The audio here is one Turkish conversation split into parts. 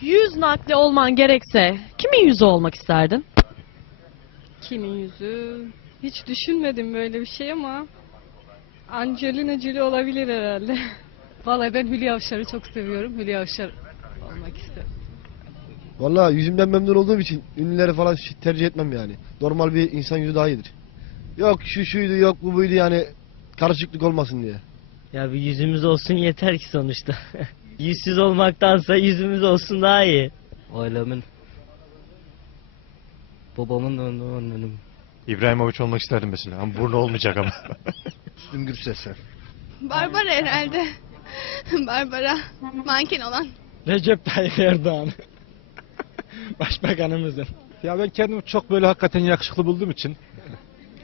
Yüz nakli olman gerekse kimin yüzü olmak isterdin? Kimin yüzü? Hiç düşünmedim böyle bir şey ama Angelina Jolie olabilir herhalde. Vallahi ben Hülya Avşar'ı çok seviyorum. Hülya Avşar olmak isterim. Vallahi yüzümden memnun olduğum için ünlüleri falan tercih etmem yani. Normal bir insan yüzü daha iyidir. Yok şu şuydu yok bu buydu yani karışıklık olmasın diye. Ya bir yüzümüz olsun yeter ki sonuçta. Yüzsüz olmaktansa yüzümüz olsun daha iyi. Ailemin babamın önüm. İbrahimovic olmak isterdim mesela ama burnu olmayacak ama. Müslüm Gürses'e. Barbara herhalde. Barbara. Manken olan. Recep Tayyip Erdoğan. Başbakanımızın. Ya ben kendimi çok böyle hakikaten yakışıklı bulduğum için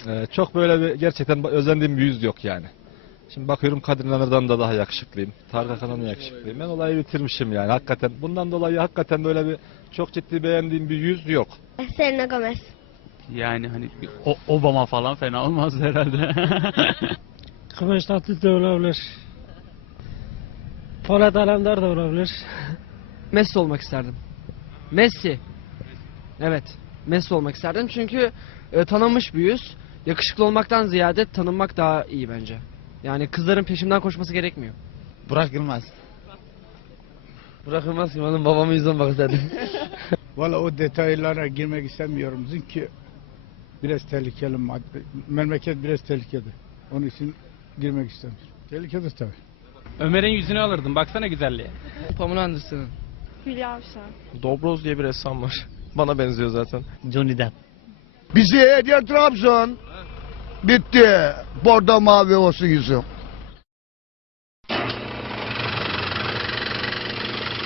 e, çok böyle bir gerçekten özendiğim bir yüz yok yani. Şimdi bakıyorum Kadir İnanır'dan da daha yakışıklıyım. Tarık Akan'dan da yakışıklıyım. Ben olayı bitirmişim yani hakikaten. Bundan dolayı hakikaten böyle bir çok ciddi beğendiğim bir yüz yok. Selena Gomez. Yani hani bir O- Obama falan fena olmaz herhalde. Kıvanç Tatlıtuğ olabilir. Polat Alemdar da olabilir. Messi olmak isterdim. Messi. Evet. Messi olmak isterdim çünkü e, tanınmış bir yüz. Yakışıklı olmaktan ziyade tanınmak daha iyi bence. Yani kızların peşimden koşması gerekmiyor. Burak Yılmaz. Bırakılmaz ki onun babamın yüzüne olmak isterdim. Valla o detaylara girmek istemiyorum çünkü biraz tehlikeli. madde- Memleket biraz tehlikeli. Onun için girmek istemiyorum. Tehlikeli tabii. Ömer'in yüzünü alırdım. Baksana güzelliğe. Pamela Anderson'ın. Hülya Avşar. Dobroz diye bir ressam var. Bana benziyor zaten. Johnny Depp. Bizi hediye Trabzon. Bitti. Bordo mavi olsun yüzüm.